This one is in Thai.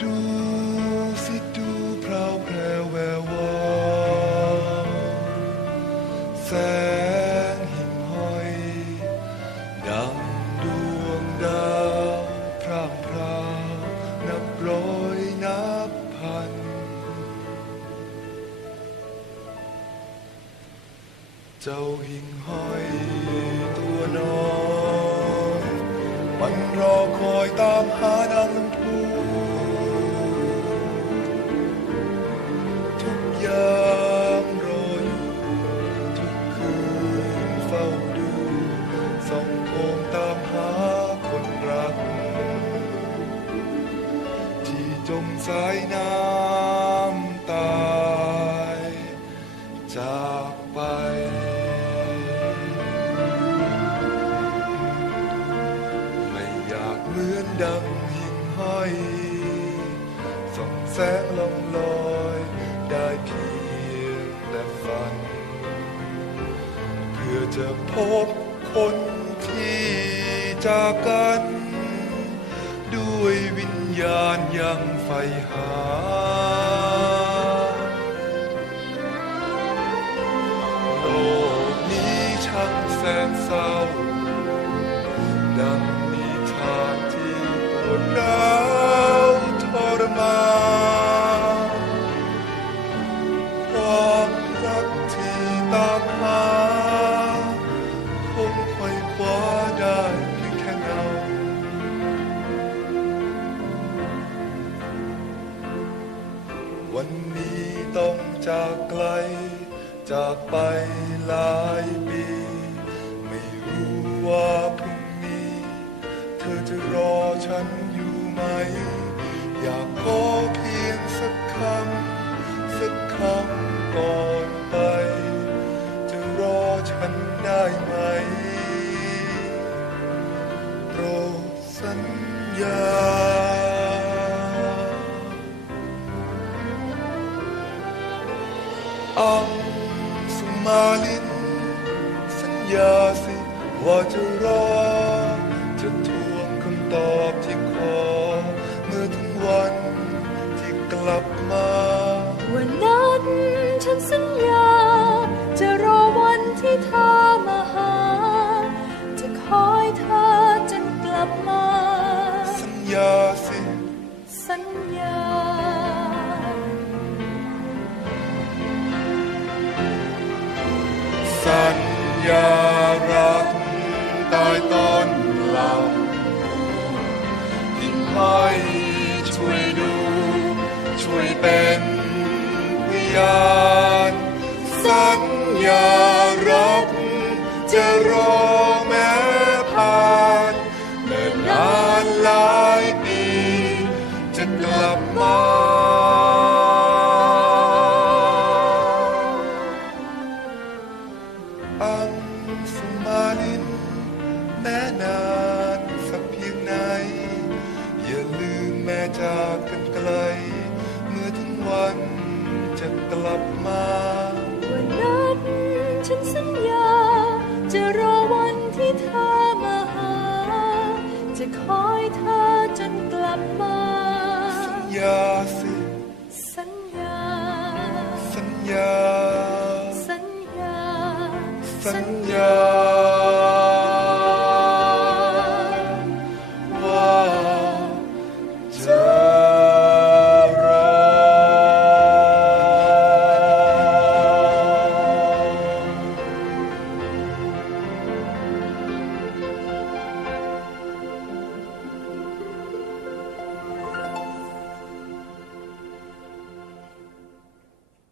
ดูสิดูพราแพรแวววอนแสงหิ่งห้อย ดังดวงดาวพร่าพราวนับร้อยนับพัน เจ้าหิ่งห้อยตัวน้อย มันรอคอยตามหานางลำพู สายน้ำตายจากไป ไม่อยากเหมือนดังหิ่งห้อยส่องแสงลงลอยได้เพียงแต่ฝัน เพื่อจะพบคนที่จากกัน ญาณยังใฝ่หา โลกนี้ช่างแสนเศร้า ดังนิทานที่ปวดร้าวทรมานความรักที่ตาม วันนี้ต้องจากไกล จากไปหลายปีำสมาลินสัญญาสิว่าจะรอ We are. yeah